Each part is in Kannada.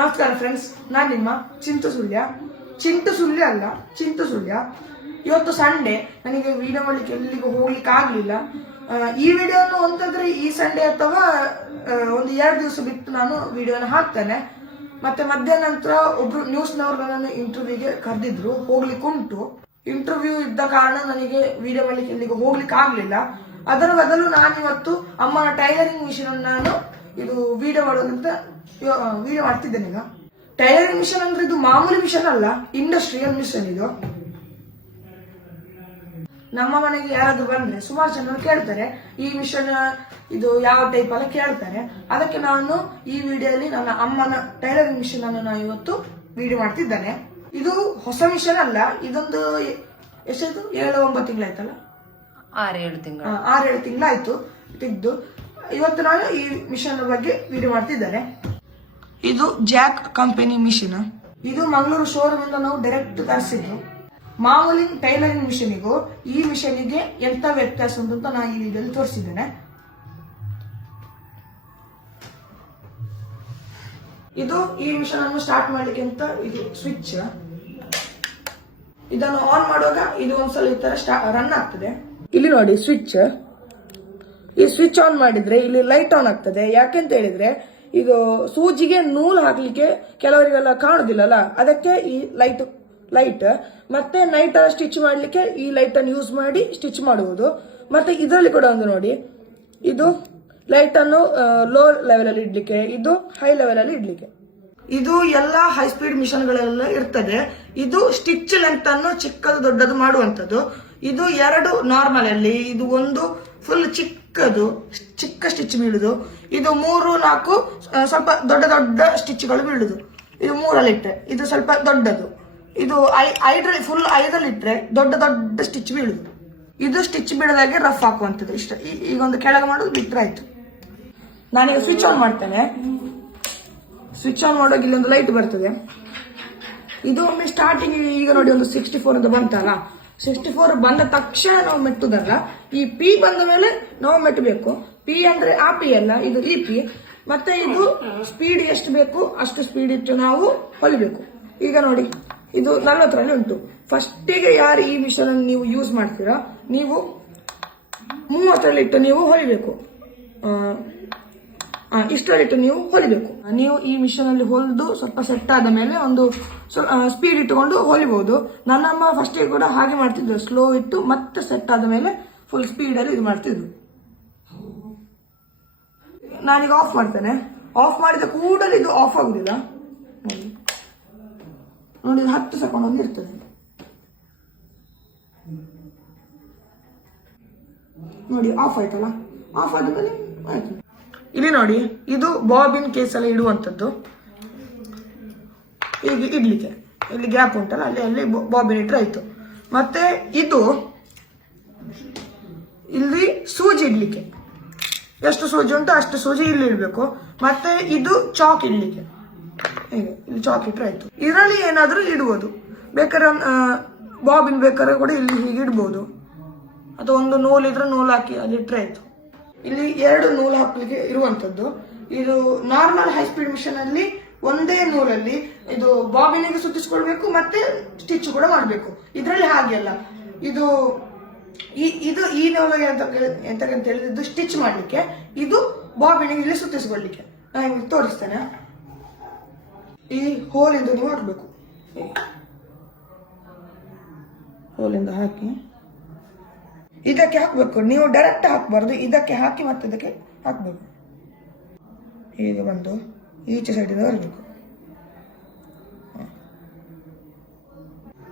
ನಮಸ್ಕಾರ ಫ್ರೆಂಡ್ಸ್ ನಾನು ನಿಮ್ಮ ಚಿಂತು ಸುಳ್ಯ. ಚಿಂತು ಸುಳ್ಯ ಅಲ್ಲ ಚಿಂತು ಸುಳ್ಯ. ಇವತ್ತು ಸಂಡೆ ನನಗೆ ವಿಡಿಯೋ ಮಾಡ್ಲಿಕ್ಕೆ ಎಲ್ಲಿಗೂ ಹೋಗ್ಲಿಕ್ಕೆ ಆಗ್ಲಿಲ್ಲ. ಈ ವಿಡಿಯೋನು ಒಂದಾದ್ರೆ ಈ ಸಂಡೇ ಅಥವಾ ಒಂದು ಎರಡು ದಿವಸ ಬಿಟ್ಟು ನಾನು ವಿಡಿಯೋನ ಹಾಕ್ತೇನೆ. ಮತ್ತೆ ಮಧ್ಯಾಹ್ನ ನಂತರ ಒಬ್ರು ನ್ಯೂಸ್ನವ್ರು ನನ್ನನ್ನು ಇಂಟರ್ವ್ಯೂಗೆ ಕರೆದಿದ್ರು, ಹೋಗ್ಲಿಕ್ಕೆ ಉಂಟು. ಇಂಟರ್ವ್ಯೂ ಇದ್ದ ಕಾರಣ ನನಗೆ ವಿಡಿಯೋ ಮಾಡ್ಲಿಕ್ಕೆ ಎಲ್ಲಿಗೂ ಹೋಗ್ಲಿಕ್ಕೆ ಆಗ್ಲಿಲ್ಲ. ಅದರ ಬದಲು ನಾನಿವತ್ತು ಅಮ್ಮನ ಟೈಲರಿಂಗ್ ಮಿಷಿನ್ ನಾನು ಇದು ವಿಡಿಯೋ ಮಾಡೋದಂತ ವಿಡಿಯೋ ಮಾಡ್ತಿದ್ದೇನೆ ಈಗ. ಟೈಲರಿಂಗ್ ಮಿಷನ್ ಅಂದ್ರೆ ಇದು ಮಾಮೂಲಿ ಮಿಷನ್ ಅಲ್ಲ ಇಂಡಸ್ಟ್ರಿಯಲ್ ಮಿಷನ್ ಇದು. ನಮ್ಮ ಮನೆಗೆ ಯಾರಾದ್ರೂ ಬಂದ್ರೆ ಸುಮಾರು ಜನ ಕೇಳ್ತಾರೆ ಈ ಮಿಷನ್ ಇದು ಯಾವ ಟೈಪ್ ಎಲ್ಲ ಕೇಳ್ತಾರೆ. ಅದಕ್ಕೆ ನಾನು ಈ ವಿಡಿಯೋಲಿ ನನ್ನ ಅಮ್ಮನ ಟೈಲರಿಂಗ್ ಮಿಷನ್ ಅನ್ನು ನಾನು ಇವತ್ತು ವಿಡಿಯೋ ಮಾಡ್ತಿದ್ದೇನೆ. ಇದು ಹೊಸ ಮಿಷನ್ ಅಲ್ಲ ಇದೊಂದು ಎಷ್ಟಾಯ್ತು? ಏಳು ಒಂಬತ್ತು ತಿಂಗಳಾಯ್ತಲ್ಲ? ಆರೇಳು ತಿಂಗಳು. ಆರೇಳು ತಿಂಗಳಾಯ್ತು. ತೆಗ್ದು ಇವತ್ತು ನಾನು ಈ ಮಿಷನ್ ಬಗ್ಗೆ ವಿಡಿಯೋ ಮಾಡ್ತಿದ್ದೇನೆ. ಇದು ಜಾಕ್ ಕಂಪನಿ ಮಿಷಿನ್ ಇದು ಮಂಗಳೂರು ಶೋರೂಮ್ ಇಂದ ನಾವು ಡೈರೆಕ್ಟ್ ತರಿಸಿದ್ದು. ಮಾಮೂಲಿ ಟೈಲರಿಂಗ್ ಮಿಷನಿಗೂ ಈ ಮಿಷನಿಗೆ ಎಂತ ವ್ಯತ್ಯಾಸ ಉಂಟು ಅಂತ ನಾನು ಈ ವಿಡಿಯೋಲಿ ತೋರಿಸಿದ್ದೇನೆ. ಇದು ಈ ಮಿಷನ್ ಅನ್ನು ಸ್ಟಾರ್ಟ್ ಮಾಡ್ಲಿಕ್ಕೆ ಅಂತ ಇದು ಸ್ವಿಚ್ ಇದನ್ನು ಆನ್ ಮಾಡುವಾಗ ಇದು ಒಂದ್ಸಲ ಈ ತರ ರನ್ ಆಗ್ತದೆ. ಇಲ್ಲಿ ನೋಡಿ ಸ್ವಿಚ್ ಈ ಸ್ವಿಚ್ ಆನ್ ಮಾಡಿದ್ರೆ ಇಲ್ಲಿ ಲೈಟ್ ಆನ್ ಆಗ್ತದೆ. ಯಾಕೆಂತ ಹೇಳಿದ್ರೆ, ಇದು ಸೂಜಿಗೆ ನೂಲು ಹಾಕ್ಲಿಕ್ಕೆ ಕೆಲವರಿಗೆಲ್ಲ ಕಾಣುದಿಲ್ಲಲ್ಲ? ಅದಕ್ಕೆ ಈ ಲೈಟ್ ಲೈಟ್ ಮತ್ತೆ ನೈಟ್ ಸ್ಟಿಚ್ ಮಾಡಲಿಕ್ಕೆ ಈ ಲೈಟ್ ಅನ್ನು ಯೂಸ್ ಮಾಡಿ ಸ್ಟಿಚ್ ಮಾಡುವುದು. ಮತ್ತೆ ಇದರಲ್ಲಿ ಕೂಡ ಒಂದು ನೋಡಿ. ಇದು ಲೈಟ್ ಅನ್ನು ಲೋ ಲೆವೆಲಲ್ಲಿ ಇಡ್ಲಿಕ್ಕೆ, ಇದು ಹೈ ಲೆವೆಲಲ್ಲಿ ಇಡ್ಲಿಕ್ಕೆ. ಇದು ಎಲ್ಲ ಹೈ ಸ್ಪೀಡ್ ಮಿಷನ್ ಗಳೆಲ್ಲ ಇರ್ತದೆ. ಇದು ಸ್ಟಿಚ್ ಲೆಂತ್ ಅನ್ನು ಚಿಕ್ಕದು ದೊಡ್ಡದು ಮಾಡುವಂತದ್ದು ಇದು ಎರಡು ನಾರ್ಮಲ್ ಅಲ್ಲಿ, ಇದು ಒಂದು ಫುಲ್ ಚಿಕ್ಕದು, ಚಿಕ್ಕ ಸ್ಟಿಚ್ ಬೀಳುದು. ಇದು ಮೂರು, ನಾಲ್ಕು ಸ್ವಲ್ಪ ದೊಡ್ಡ ದೊಡ್ಡ ಸ್ಟಿಚ್ಗಳು ಬೀಳುದು. ಇದು ಮೂರಲ್ಲಿ ಇಟ್ಟರೆ ಇದು ಸ್ವಲ್ಪ ದೊಡ್ಡದು. ಇದು ಐ, ಐದ್ರಲ್ಲಿ ಫುಲ್ ಐದಲ್ಲಿ ಇಟ್ಟರೆ ದೊಡ್ಡ ದೊಡ್ಡ ಸ್ಟಿಚ್ ಬೀಳುದು. ಇದು ಸ್ಟಿಚ್ ಬೀಳದಾಗೆ ರಫ್ ಹಾಕುವಂಥದ್ದು. ಇಷ್ಟ ಈಗ ಒಂದು ಕೆಳಗೆ ಮಾಡೋದು ಬಿಟ್ಟರೆ ಆಯ್ತು. ನಾನೀಗ ಸ್ವಿಚ್ ಆನ್ ಮಾಡ್ತೇನೆ. ಸ್ವಿಚ್ ಆನ್ ಮಾಡೋಕೆ ಇಲ್ಲೊಂದು ಲೈಟ್ ಬರ್ತದೆ. ಇದು ಒಮ್ಮೆ ಸ್ಟಾರ್ಟಿಂಗ್ ಈಗ ನೋಡಿ, ಒಂದು ಸಿಕ್ಸ್ಟಿ ಫೋರ್ ಅಂತ ಬಂತಲ್ಲ? ಸಿಕ್ಸ್ಟಿ ಫೋರ್ ಬಂದ ತಕ್ಷಣ ನಾವು ಮೆಟ್ಟುದಲ್ಲ ಈ ಪಿ ಬಂದ ಮೇಲೆ ನಾವು ಮೆಟ್ಟಬೇಕು. ಪಿ ಅಂದ್ರೆ ಆ ಪಿ ಅಲ್ಲ, ಇದು ಈ ಪಿ. ಮತ್ತೆ ಇದು ಸ್ಪೀಡ್ ಎಷ್ಟು ಬೇಕು, ಅಷ್ಟು ಸ್ಪೀಡ್ ಇಟ್ಟು ನಾವು ಹೊಲಿಬೇಕು. ಈಗ ನೋಡಿ, ಇದು ನಲ್ವತ್ತರಲ್ಲಿ ಉಂಟು. ಫಸ್ಟಿಗೆ ಯಾರು ಈ ಮಿಷನ್ ನೀವು ಯೂಸ್ ಮಾಡ್ತೀರಾ, ನೀವು ಮೂವತ್ತರಲ್ಲಿ ಇಟ್ಟು ನೀವು ಹೊಲಿಬೇಕು. ಇಷ್ಟರಲ್ಲಿಟ್ಟು ನೀವು ಹೊಲಿಬೇಕು. ನೀವು ಈ ಮಿಷನ್ ಅಲ್ಲಿ ಹೊಲಿದು ಸ್ವಲ್ಪ ಸೆಟ್ ಆದ ಮೇಲೆ ಒಂದು ಸ್ಪೀಡ್ ಇಟ್ಟುಕೊಂಡು ಹೊಲಿಬಹುದು ನನ್ನಮ್ಮ ಫಸ್ಟಿಗೆ ಕೂಡ ಹಾಗೆ ಮಾಡ್ತಿದ್ರು ಸ್ಲೋ ಇಟ್ಟು ಮತ್ತೆ ಸೆಟ್ ಆದ ಮೇಲೆ ಫುಲ್ ಸ್ಪೀಡ್ ಅಲ್ಲಿ ಇದು ಮಾಡ್ತಿದ್ರು ನಾನೀಗ ಆಫ್ ಮಾಡ್ತೇನೆ. ಆಫ್ ಮಾಡಿದ ಕೂಡಲೇ ಇದು ಆಫ್ ಆಗುದಿಲ್ಲ. ನೋಡಿ ನೋಡಿ ಹತ್ತು ಸೆಕೆಂಡ್ ಒಂದು ಇರ್ತದೆ. ನೋಡಿ ಆಫ್ ಆಯ್ತಲ್ಲ? ಆಫ್ ಆದ್ಮೇಲೆ ಆಯ್ತು. ಇಲ್ಲಿ ನೋಡಿ, ಇದು ಬಾಬಿನ್ ಕೇಸಲ್ಲಿ ಇಡುವಂಥದ್ದು. ಹೀಗೆ ಇಡ್ಲಿಕ್ಕೆ. ಇಲ್ಲಿ ಗ್ಯಾಪ್ ಉಂಟಲ್ಲ, ಅಲ್ಲಿ ಅಲ್ಲಿ ಬಾಬಿನ್ ಇಟ್ರೆ ಆಯ್ತು. ಮತ್ತೆ ಇದು, ಇಲ್ಲಿ ಸೂಜಿ ಇಡ್ಲಿಕ್ಕೆ. ಎಷ್ಟು ಸೂಜಿ ಉಂಟು ಅಷ್ಟು ಸೂಜಿ ಇಲ್ಲಿ ಇಡಬೇಕು. ಮತ್ತೆ ಇದು ಚಾಕ್ ಇಡ್ಲಿಕ್ಕೆ. ಹೀಗೆ, ಇಲ್ಲಿ ಚಾಕ್ ಇಟ್ರೆ ಆಯಿತು. ಇದರಲ್ಲಿ ಏನಾದರೂ ಇಡ್ಬೋದು ಬೇಕಾದ್ರೆ ಬಾಬಿನ್ ಬೇಕಾದ್ರೆ ಕೂಡ ಇಲ್ಲಿ ಹೀಗೆ ಇಡ್ಬೋದು. ಅಥವಾ ಒಂದು ನೂಲಿದ್ರೆ ನೂಲು ಹಾಕಿ ಅಲ್ಲಿ ಇಟ್ರೆ ಆಯ್ತು. ಇಲ್ಲಿ ಎರಡು ನೂಲು ಹಾಕಲಿಕ್ಕೆ ಇರುವಂತದ್ದು. ಇದು ನಾರ್ಮಲ್ ಹೈ ಸ್ಪೀಡ್ ಮಿಷನ್ ಅಲ್ಲಿ ಒಂದೇ ನೂಲಲ್ಲಿ ಇದು ಬಾಬಿನಿಗೆ ಸುತ್ತಿಸ್ಕೊಳ್ಬೇಕು ಮತ್ತೆ ಸ್ಟಿಚ್ ಕೂಡ ಮಾಡಬೇಕು. ಇದರಲ್ಲಿ ಹಾಗೆ ಅಲ್ಲ. ಇದು ಈ ಇದು ಈ ನೂಲಿಗೆ ಅಂತ ಎಂತಕ್ಕಂತ ಹೇಳಿದ್ದು ಸ್ಟಿಚ್ ಮಾಡಲಿಕ್ಕೆ, ಇದು ಬಾಬಿನಿಗೆ ಇಲ್ಲಿ ಸುತ್ತಿಸ್ಕೊಳ್ಲಿಕ್ಕೆ. ನಾನು ನಿಮ್ಗೆ ತೋರಿಸ್ತೇನೆ. ಈ ಹೋಲಿಂದ ನೀವು ಹಾಕಬೇಕು. ಹೋಲಿಂದ ಹಾಕಿ. ಇದಕ್ಕೆ ಹಾಕಬೇಕು. ನೀವು ಡೈರೆಕ್ಟ್ ಹಾಕಬಾರ್ದು. ಇದಕ್ಕೆ ಹಾಕಿ ಮತ್ತೆ ಇದಕ್ಕೆ ಹಾಕಬೇಕು. ಹೀಗೆ ಬಂದು ಈಚೆ ಸೈಡಿಂದ ಬರಬೇಕು.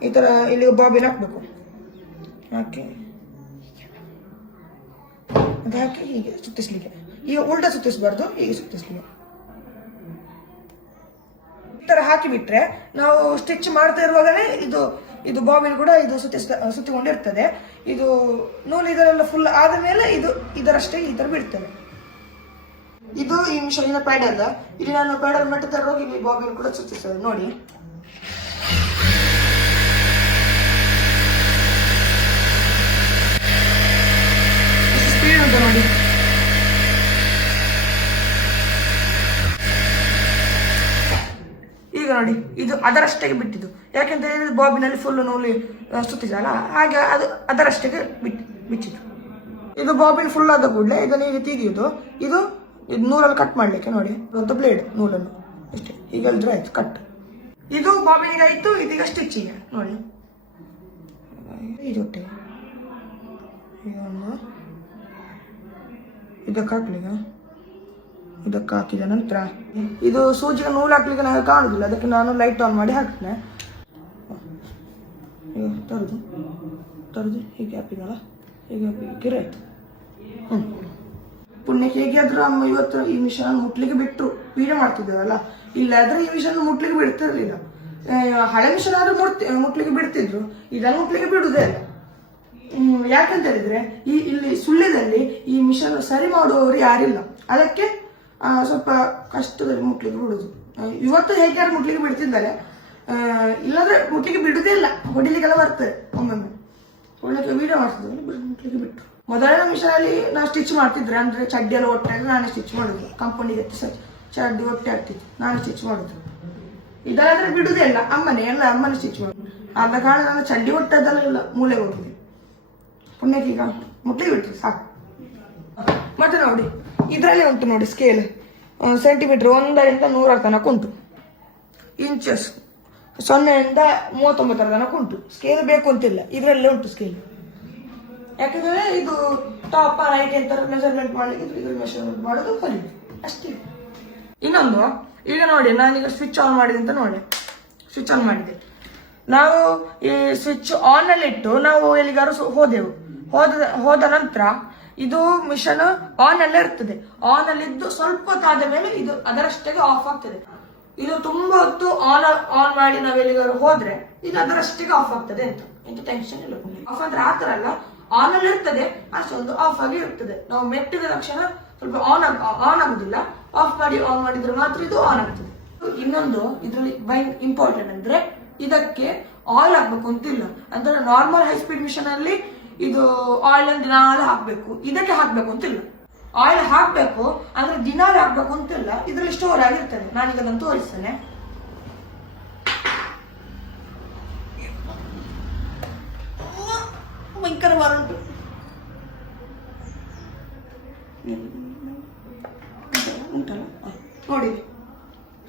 ಈ ಥರ ಇಲ್ಲಿ ಬಾಬಿನ ಹಾಕಬೇಕು. ಹಾಕಿ. ಅದು ಹಾಕಿ ಹೀಗೆ ಸುತ್ತಿಸ್ಲಿಕ್ಕೆ. ಈಗ ಉಲ್ಟ ಸುತ್ತಿಸ್ಬಾರ್ದು, ಹೀಗೆ ಸುತ್ತಿಸ್ಲಿಕ್ಕೆ. ಈ ಥರ ಹಾಕಿ ಬಿಟ್ರೆ ನಾವು ಸ್ಟಿಚ್ ಮಾಡ್ತಾ ಇರುವಾಗಲೇ ಇದು ಇದು ಬಾಬಿನ್ ಕೂಡ ಇದು ಸುತ್ತಿ ಸುತ್ತಿಕೊಂಡಿರ್ತದೆ. ಇದು ನೂಲು ಇದರೆಲ್ಲ ಫುಲ್ ಆದ ಮೇಲೆ ಇದು ಇದರಷ್ಟೇ ಈ ಥರ ಬಿಡ್ತದೆ ಇದು ಈ ಮಿಷನಿನ ಪ್ಯಾಡಲ್ ಇಲ್ಲಿ ನಾನು ಪ್ಯಾಡಲ್ ಮಟ್ಟ ತರ ಹೋಗಿ ಇಲ್ಲಿ ಬಾಬಿನ್ ಕೂಡ ಸುತ್ತಿಸ್ತದೆ ನೋಡಿ. ಸ್ಪೀಡ್ ಅಂತ ನೋಡಿ ಈಗ ನೋಡಿ, ಇದು ಅದರಷ್ಟೇ ಬಿಟ್ಟಿದ್ದು. ಯಾಕೆಂತ ಬಾಬಿನಲ್ಲಿ ಫುಲ್ ನೂಲಿ ಸುತ್ತಿದ್ದಲ್ಲ ಹಾಗೆ ಅದು ಅದರಷ್ಟೇ ಬಿಟ್ಟು ಬಿಚ್ಚಿದ್ದು. ಇದು ಬಾಬಿನ್ ಫುಲ್ ಆದ ಕೂಡಲೇ ಇದನ್ನು ಹೀಗೆ ತೆಗೆಯೋದು. ಇದು ಇದು ನೂರಲ್ಲಿ ಕಟ್ ಮಾಡಲಿಕ್ಕೆ ನೋಡಿ, ಒಂದು ಬ್ಲೇಡ್ ನೂಲನ್ನು. ಇಷ್ಟೇ, ಈಗ ಹೇಳಿದ್ರೆ ಆಯ್ತು ಕಟ್ ಇದು ಬಾಬಿನಿಗೆ ಆಯಿತು, ಇದೀಗ ಸ್ಟಿಚ್ಚಿಗೆ ನೋಡಿ. ಇದು ಇದಕ್ಕೆ ಹಾಕ್ಲಿಕ್ಕೆ ಇದಕ್ಕೆ ಹಾಕಿದ ನಂತರ ಇದು ಸೂಜಿಗೆ ನೂಲು ಹಾಕ್ಲಿಕ್ಕೆ ನನಗೆ ಕಾಣುದಿಲ್ಲ. ಅದಕ್ಕೆ ನಾನು ಲೈಟ್ ಆನ್ ಮಾಡಿ ಹಾಕ್ತೇನೆ. ತರದು. ತರುದು. ಹೀಗೆ ಹಾಕಿದಲ್ಲ ಹೀಗೆ ಹಾಕಿ ಆಯ್ತು. ಹ್ಞೂ ಪುಣ್ಯಕ್ಕೆ ಹೇಗಾದ್ರೂ ಅಮ್ಮ ಇವತ್ತು ಈ ಮಿಷನ್ ಮುಟ್ಲಿಕ್ಕೆ ಬಿಟ್ಟರು ಪೀಡೆ ಮಾಡ್ತಿದ್ದೇವಲ್ಲ ಇಲ್ಲಾದ್ರೆ ಈ ಮಿಷನ್ ಮುಟ್ಲಿಕ್ಕೆ ಬಿಡ್ತಿರಲಿಲ್ಲ. ಹಳೆ ಮಿಷನ್ ಆದ್ರೂ ಮುಟ್ತಿ, ಮುಟ್ಲಿಕ್ಕೆ ಬಿಡ್ತಿದ್ರು. ಇದನ್ನು ಮುಟ್ಲಿಕ್ಕೆ ಬಿಡುದೇ ಇಲ್ಲ. ಯಾಕಂತ ಹೇಳಿದ್ರೆ, ಈ ಇಲ್ಲಿ ಸುಳ್ಳ್ಯದಲ್ಲಿ ಈ ಮಿಷನ್ ಸರಿ ಮಾಡುವವರು ಯಾರಿಲ್ಲ. ಅದಕ್ಕೆ ಸ್ವಲ್ಪ ಕಷ್ಟದಲ್ಲಿ ಮುಟ್ಲಿಕ್ಕೆ ಬಿಡುದು. ಇವತ್ತು ಯಾರು ಮುಟ್ಲಿಕ್ಕೆ ಬಿಡ್ತಿದ್ದಾರೆ? ಇಲ್ಲಾಂದ್ರೆ ಮುಟ್ಲಿಕ್ಕೆ ಬಿಡುದೇ ಇಲ್ಲ. ಹೊಡಿಲಿಕ್ಕೆಲ್ಲ ಬರ್ತದೆ ಒಮ್ಮೊಮ್ಮೆ. ಒಳ್ಳೆ ವೀಡಿಯೋ ಮಾಡ್ತಿದ್ದೆ ಮುಟ್ಲಿಕ್ಕೆ ಬಿಟ್ಟು ಮೊದಲನೇ ಮಿಷನಲ್ಲಿ ನಾವು ಸ್ಟಿಚ್ ಮಾಡ್ತಿದ್ರೆ. ಅಂದ್ರೆ ಚಡ್ಡಿ ಎಲ್ಲ ಒಟ್ಟೆ ಹಾಕಿ ನಾನೇ ಸ್ಟಿಚ್ ಮಾಡುದು. ಕಂಪನಿಗೆ ಚಡ್ಡಿ ಒಟ್ಟೆ ಆಗ್ತಿತ್ತು ನಾನೇ ಸ್ಟಿಚ್ ಮಾಡುದು. ಇದಾದ್ರೆ ಬಿಡುದೇ ಇಲ್ಲ. ಅಮ್ಮನೇ, ಎಲ್ಲ ಅಮ್ಮನೇ ಸ್ಟಿಚ್ ಮಾಡುದು. ಆದ ಕಾರಣ ನಾನು ಚಡ್ಡಿ ಒಟ್ಟದಲ್ಲ ಇಲ್ಲ. ಮೂಲೆ ಹೋಗಿದೆ. ಪುಣ್ಯಕ್ಕೆ ಈಗ ಮುಟ್ಲಿಗೆ ಬಿಟ್ರು, ಸಾಕು. ಮತ್ತೆ ನೋಡಿ. ಇದರಲ್ಲಿ ಉಂಟು ನೋಡಿ ಸ್ಕೇಲ್ ಸೆಂಟಿಮೀಟರ್ ಒಂದರಿಂದ ನೂರಾರು ತನಕ ಉಂಟು. ಇಂಚಸ್ ಸೊನ್ನೆಯಿಂದ ಮೂವತ್ತೊಂಬತ್ತರ ತನಕ ಉಂಟು. ಸ್ಕೇಲ್ ಬೇಕು ಅಂತಿಲ್ಲ. ಇದರಲ್ಲೇ ಉಂಟು ಸ್ಕೇಲ್ ಯಾಕಂದ್ರೆ ಇದು ಟಾಪ್ ರೈಟ್ ಅಂತ ಮೆಷರ್ಮೆಂಟ್ ಮಾಡಲಿಕ್ಕೆ ಇದು ಮೆಷರ್ಮೆಂಟ್ ಮಾಡೋದು ಕಲಿಬೇಕು ಅಷ್ಟೇ. ಇನ್ನೊಂದು, ಈಗ ನೋಡಿ, ನಾನೀಗ ಸ್ವಿಚ್ ಆನ್ ಮಾಡಿದೆ ಅಂತ ನೋಡಿ ಸ್ವಿಚ್ ಆನ್ ಮಾಡಿದೆ. ನಾವು ಈ ಸ್ವಿಚ್ ಆನ್ ಅಲ್ಲಿ ಇಟ್ಟು ನಾವು ಎಲ್ಲಿಗಾರು ಹೋದೆವು. ಹೋದ ಹೋದ ನಂತರ ಇದು ಮಿಷನ್ ಆನ್ ಅಲ್ಲೇ ಇರ್ತದೆ. ಆನ್ ಅಲ್ಲಿ ಇದ್ದು ಸ್ವಲ್ಪ ಹೊತ್ತಾದ ಮೇಲೆ ಇದು ಅದರಷ್ಟೇ ಆಫ್ ಆಗ್ತದೆ. ಇದು ತುಂಬಾ ಹೊತ್ತು ಆನ್ ಆನ್ ಮಾಡಿ ನಾವು ಎಲ್ಲಿಗಾದ್ರು ಹೋದ್ರೆ ಇದು ಅದರಷ್ಟಿಗೆ ಆಫ್ ಆಗ್ತದೆ ಅಂತ. ಎಂತ ಟೆನ್ಷನ್ ಇಲ್ಲ. ಆಫ್ ಅಂದ್ರೆ ಆ ತರ ಅಲ್ಲ. ಆನ್ ಅಲ್ಲಿ ಇರ್ತದೆ ಅಷ್ಟೊಂದು ಆಫ್ ಆಗಿ ಇರ್ತದೆ. ನಾವು ಮೆಟ್ಟಿದ ತಕ್ಷಣ ಸ್ವಲ್ಪ ಆನ್ ಆನ್ ಆಗುದಿಲ್ಲ. ಆಫ್ ಮಾಡಿ ಆನ್ ಮಾಡಿದ್ರೆ ಮಾತ್ರ ಇದು ಆನ್ ಆಗ್ತದೆ. ಇನ್ನೊಂದು ಇದರಲ್ಲಿ ಬೈ ಇಂಪಾರ್ಟೆಂಟ್ ಅಂದ್ರೆ ಇದಕ್ಕೆ ಆಯಿಲ್ ಆಗ್ಬೇಕು ಅಂತಿಲ್ಲ. ಅಂದ್ರೆ ನಾರ್ಮಲ್ ಹೈ ಸ್ಪೀಡ್ ಮಿಷನ್ ಅಲ್ಲಿ ಇದು ಆಯಿಲ್ ದಿನಾಲು ಹಾಕ್ಬೇಕು. ಇದಕ್ಕೆ ಹಾಕ್ಬೇಕು ಅಂತಿಲ್ಲ ಆಯಿಲ್ ಹಾಕ್ಬೇಕು, ಅಂದ್ರೆ ದಿನಾಲು ಹಾಕ್ಬೇಕು ಅಂತಿಲ್ಲ ಇದ್ರಲ್ಲಿ ಸ್ಟೋರ್ ಆಗಿರ್ತದೆ. ನಾನೀಗ ಅದನ್ನು ತೋರಿಸ್ತೇನೆ. ಭಯಂಕರ ವಾರ ಉಂಟು. ಉಂಟಲ್ಲ? ನೋಡಿ.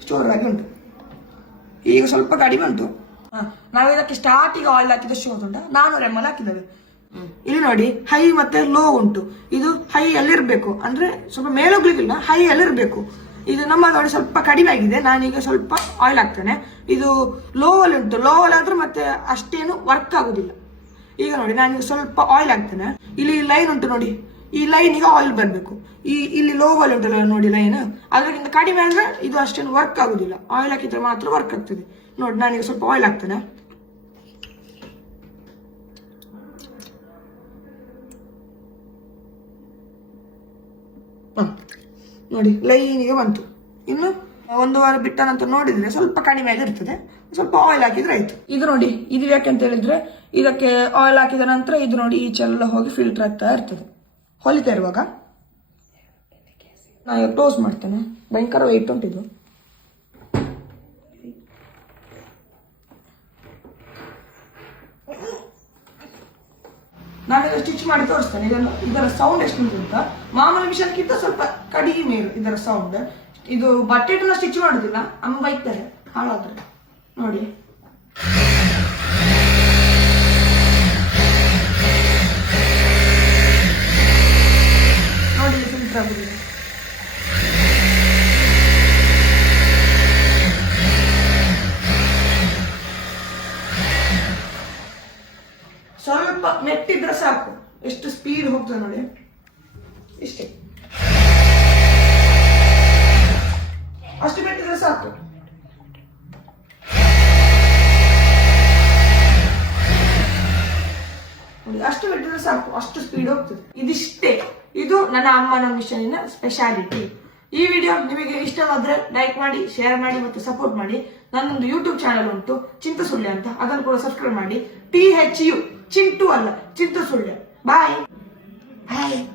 ಸ್ಟೋರ್ ಆಗಿ ಉಂಟು. ಈಗ ಸ್ವಲ್ಪ ಕಡಿಮೆ ಉಂಟು. ನಾವು ಇದಕ್ಕೆ ಸ್ಟಾರ್ಟಿಗೆ ಆಯಿಲ್ ಹಾಕಿದ ಶೋ ಉಂಟ. ನಾನೂರ ಎಂ ಎಲ್ ಹಾಕಿದ್ದೇವೆ. ಇಲ್ಲಿ ನೋಡಿ ಹೈ ಮತ್ತೆ ಲೋ ಉಂಟು. ಇದು ಹೈ ಅಲ್ಲಿರ್ಬೇಕು. ಅಂದ್ರೆ ಸ್ವಲ್ಪ ಮೇಲೋಗ್ಲಿಕ್ಕಿಲ್ಲ ಹೈ ಅಲ್ಲಿರ್ಬೇಕು. ಇದು ನಮ್ಮ ನೋಡಿ ಸ್ವಲ್ಪ ಕಡಿಮೆ ಆಗಿದೆ. ನಾನೀಗ ಸ್ವಲ್ಪ ಆಯಿಲ್ ಹಾಕ್ತೇನೆ. ಇದು ಲೋ ಅಲ್ಲಿ ಉಂಟು. ಲೋ ಅಲ್ಲಿ ಆದ್ರೆ ಮತ್ತೆ ಅಷ್ಟೇನು ವರ್ಕ್ ಆಗುದಿಲ್ಲ. ಈಗ ನೋಡಿ, ನಾನೀಗ ಸ್ವಲ್ಪ ಆಯಿಲ್ ಹಾಕ್ತೇನೆ. ಇಲ್ಲಿ ಲೈನ್ ಉಂಟು ನೋಡಿ. ಈ ಲೈನ್ ಈಗ ಆಯಿಲ್ ಬರಬೇಕು. ಈ, ಇಲ್ಲಿ ಲೋ ಅಲ್ಲಿ ಉಂಟಲ್ಲ ನೋಡಿ ಲೈನ್ ಅದಕ್ಕಿಂತ ಕಡಿಮೆ ಅಂದ್ರೆ ಇದು ಅಷ್ಟೇನು ವರ್ಕ್ ಆಗುದಿಲ್ಲ. ಆಯಿಲ್ ಹಾಕಿದ್ರೆ ಮಾತ್ರ ವರ್ಕ್ ಆಗ್ತದೆ. ನೋಡಿ, ನಾನೀಗ ಸ್ವಲ್ಪ ಆಯಿಲ್ ಹಾಕ್ತೇನೆ. ಹ. ನೋಡಿ, ಲೈನಿಗೆ ಬಂತು. ಇನ್ನು ಒಂದು ವಾರ ಬಿಟ್ಟ ನಂತರ ನೋಡಿದ್ರೆ ಸ್ವಲ್ಪ ಕಡಿಮೆ ಆಗಿರ್ತದೆ ಸ್ವಲ್ಪ ಆಯಿಲ್ ಹಾಕಿದ್ರೆ ಆಯ್ತು. ಇದು ನೋಡಿ, ಇದು ಯಾಕೆ ಅಂತ ಹೇಳಿದ್ರೆ, ಇದಕ್ಕೆ ಆಯಿಲ್ ಹಾಕಿದ ನಂತರ ಇದು ನೋಡಿ ಈಚೆಲ್ಲ ಹೋಗಿ ಫಿಲ್ಟರ್ ಆಗ್ತಾ ಇರ್ತದೆ. ಹೊಲಿತಾ ಇರುವಾಗ? ನಾನು ಕ್ಲೋಸ್ ಮಾಡ್ತೇನೆ. ಭಯಂಕರ ವೆಯ್ಟ್ ಉಂಟಿದು ನಾನೀಗ ಸ್ಟಿಚ್ ಮಾಡಿ ತೋರಿಸ್ತೇನೆ. ಇದನ್ನು ಇದರ ಸೌಂಡ್ ಎಷ್ಟು ಅಂತ. ಮಾಮೂಲಿ ಮಿಷನ್ಗಿಂತ ಸ್ವಲ್ಪ ಕಡಿಮೆ ಇದರ ಸೌಂಡ್ ಇದು ಬಟ್ಟೆ ಸ್ಟಿಚ್ ಮಾಡುದಿಲ್ಲ? ಅಮ್ಮ ಬೈತಾರೆ. ಹಾಳಾದ್ರೆ. ನೋಡಿ. ನೋಡಿ ಫಿಲ್ಟರ್ ಆಗುದಿಲ್ಲ ಸ್ವಲ್ಪ ಮೆಟ್ಟಿದ್ರೆ ಸಾಕು. ಎಷ್ಟು ಸ್ಪೀಡ್ ಹೋಗ್ತದೆ ನೋಡಿ. ಇಷ್ಟೇ. ಅಷ್ಟು ಬಿಟ್ಟಿದ್ರೆ ಸಾಕು. ಅಷ್ಟು ಬಿಟ್ಟಿದ್ರೆ ಸಾಕು. ಅಷ್ಟು ಸ್ಪೀಡ್ ಹೋಗ್ತದೆ. ಇದಿಷ್ಟೇ. ಇದು ನನ್ನ ಅಮ್ಮನ ಮಿಷನಿನ ಸ್ಪೆಷಾಲಿಟಿ ಈ ವಿಡಿಯೋ ನಿಮಗೆ ಇಷ್ಟವಾದ್ರೆ ಲೈಕ್ ಮಾಡಿ ಶೇರ್ ಮಾಡಿ ಮತ್ತು ಸಪೋರ್ಟ್ ಮಾಡಿ. ನನ್ನೊಂದು ಯೂಟ್ಯೂಬ್ ಚಾನಲ್ ಉಂಟು ಚಿಂತ ಸುಳ್ಳೆ ಅಂತ. ಅದನ್ನು ಕೂಡ ಸಬ್ಸ್ಕ್ರೈಬ್ ಮಾಡಿ. ಟಿ ಹೆಚ್ ಯು ಚಿಂಟು ಅಲ್ಲ ಚಿಂತ ಸುಳ್ಯ Bye. Bye.